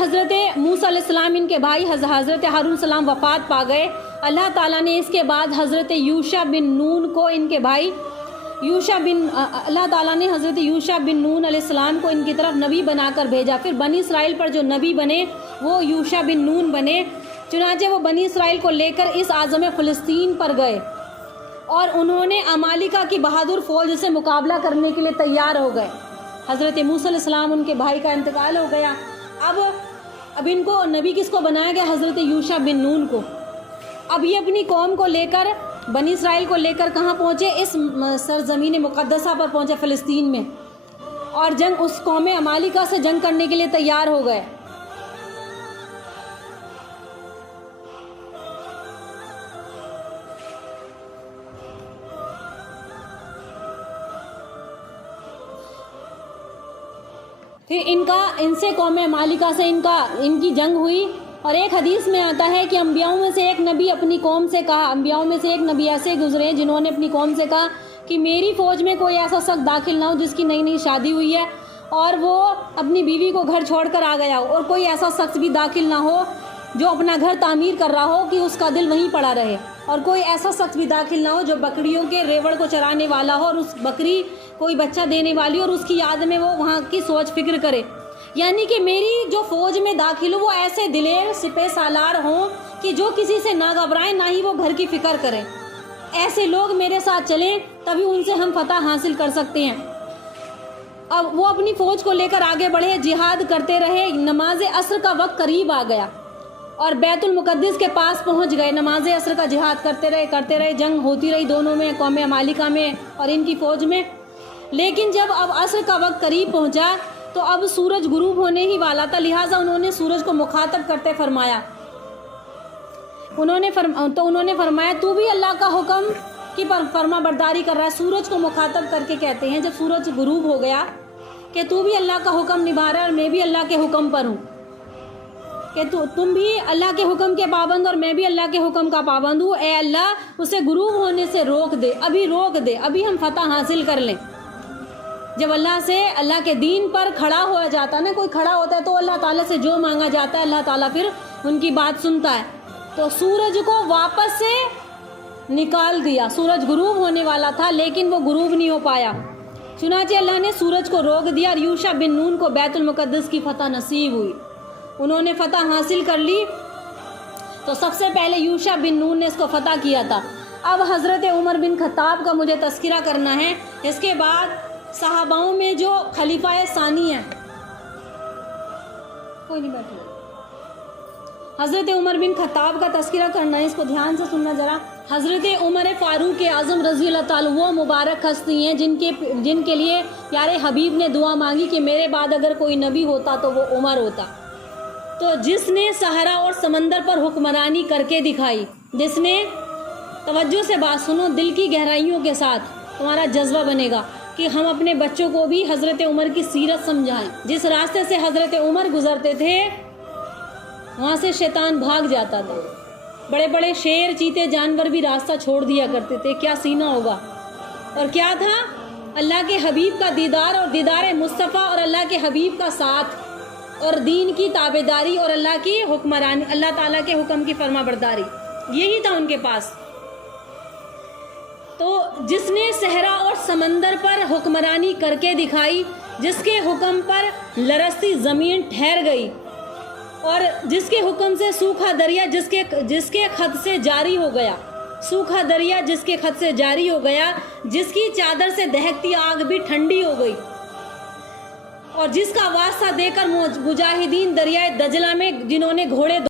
حضرت موسیٰ علیہ السلام ان کے بھائی حضرت ہارون علیہ السلام وفات پا گئے. اللہ تعالیٰ نے اس کے بعد حضرت یوشع بن نون کو ان کے بھائی اللہ تعالیٰ نے حضرت یوشع بن نون علیہ السلام کو ان کی طرف نبی بنا کر بھیجا. پھر بنی اسرائیل پر جو نبی بنے وہ یوشع بن نون بنے. چنانچہ وہ بنی اسرائیل کو لے کر اس اعظم فلسطین پر گئے اور انہوں نے عمالقہ کی بہادر فوج سے مقابلہ کرنے کے لیے تیار ہو گئے. حضرت موسیٰ علیہ السلام ان کے بھائی کا انتقال ہو گیا. اب ان کو نبی کس کو بنایا گیا؟ حضرت یوشع بن نون کو. اب یہ اپنی قوم کو لے کر بنی اسرائیل کو لے کر کہاں پہنچے؟ اس سرزمین مقدسہ پر پہنچے، فلسطین میں، اور اس قوم عمالقہ سے جنگ کرنے کے لیے تیار ہو گئے. پھر ان سے قوم عمالقہ سے ان کی جنگ ہوئی. اور ایک حدیث میں آتا ہے کہ انبیاؤں میں سے ایک نبی اپنی قوم سے کہا، انبیاؤں میں سے ایک نبی ایسے گزرے جنہوں نے اپنی قوم سے کہا کہ میری فوج میں کوئی ایسا شخص داخل نہ ہو جس کی نئی شادی ہوئی ہے اور وہ اپنی بیوی کو گھر چھوڑ کر آ گیا ہو، اور کوئی ایسا شخص بھی داخل نہ ہو جو اپنا گھر تعمیر کر رہا ہو کہ اس کا دل وہیں پڑا رہے، اور کوئی ایسا شخص بھی داخل نہ ہو جو بکریوں کے ریوڑ کو چرانے والا ہو اور اس بکری کوئی بچہ دینے والی اور اس کی یاد میں وہ وہاں کی سوچ فکر کرے. یعنی کہ میری جو فوج میں داخل ہو وہ ایسے دلیر سپہ سالار ہوں کہ جو کسی سے نہ گھبرائیں، نہ ہی وہ گھر کی فکر کریں. ایسے لوگ میرے ساتھ چلیں، تبھی ان سے ہم فتح حاصل کر سکتے ہیں. اب وہ اپنی فوج کو لے کر آگے بڑھے، جہاد کرتے رہے. نماز عصر کا وقت قریب آ گیا اور بیت المقدس کے پاس پہنچ گئے. نماز عصر کا جہاد کرتے رہے. جنگ ہوتی رہی دونوں میں، قوم عمالقہ میں اور ان کی فوج میں. لیکن جب اب عصر کا وقت قریب پہنچا تو اب سورج غروب ہونے ہی والا تھا، لہٰذا انہوں نے سورج کو مخاطب کرتے فرمایا، انہوں نے فرمایا تو بھی اللہ کا حکم کی فرما برداری کر رہا ہے. سورج کو مخاطب کر کے کہتے ہیں جب سورج غروب ہو گیا کہ تو بھی اللہ کا حکم نبھا رہا ہے اور میں بھی اللہ کے حکم پر ہوں، کہ تم بھی اللہ کے حکم کے پابند اور میں بھی اللہ کے حکم کا پابند ہوں. اے اللہ اسے غروب ہونے سے روک دے، روک دے، ابھی ہم فتح حاصل کر لیں. جب اللہ کے دین پر کھڑا ہوا جاتا ہے نا، کوئی کھڑا ہوتا ہے تو اللہ تعالیٰ سے جو مانگا جاتا ہے اللہ تعالیٰ پھر ان کی بات سنتا ہے. تو سورج کو واپس سے نکال دیا. سورج غروب ہونے والا تھا لیکن وہ غروب نہیں ہو پایا. چنانچہ اللہ نے سورج کو روک دیا اور یوشع بن نون کو بیت المقدس کی فتح نصیب ہوئی. انہوں نے فتح حاصل کر لی. تو سب سے پہلے یوشع بن نون نے اس کو فتح کیا تھا. اب حضرت عمر بن خطاب کا مجھے تذکرہ کرنا ہے. اس کے بعد صحاباؤں میں جو خلیفہ ثانی ہیں، کوئی نہیں بیٹھے، حضرت عمر بن خطاب کا تذکرہ کرنا ہے. اس کو دھیان سے سننا ذرا. حضرت عمر فاروق اعظم رضی اللہ تعالیٰ وہ مبارک ہستی ہیں جن کے لیے پیارے حبیب نے دعا مانگی کہ میرے بعد اگر کوئی نبی ہوتا تو وہ عمر ہوتا. تو جس نے صحرا اور سمندر پر حکمرانی کر کے دکھائی، جس نے، توجہ سے بات سنو، دل کی گہرائیوں کے ساتھ تمہارا جذبہ بنے گا کہ ہم اپنے بچوں کو بھی حضرت عمر کی سیرت سمجھائیں. جس راستے سے حضرت عمر گزرتے تھے وہاں سے شیطان بھاگ جاتا تھا. بڑے بڑے شیر، چیتے، جانور بھی راستہ چھوڑ دیا کرتے تھے. کیا سینہ ہوگا! اور کیا تھا؟ اللہ کے حبیب کا دیدار اور دیدار مصطفیٰ اور اللہ کے حبیب کا ساتھ اور دین کی تابعداری اور اللہ کی حکمرانی، اللہ تعالیٰ کے حکم کی فرما برداری، یہی تھا ان کے پاس. تو جس نے صحرا اور سمندر پر حکمرانی کر کے دکھائی، جس کے حکم پر لرزتی زمین ٹھہر گئی اور جس کے حکم سے سوکھا دریا جس کے خط سے جاری ہو گیا، سوکھا دریا جس کے خط سے جاری ہو گیا، جس کی چادر سے دہکتی آگ بھی ٹھنڈی ہو گئی، اور جس کا واسطہ دے کر مجاہدین دریائے دجلہ میں جنہوں نے گھوڑے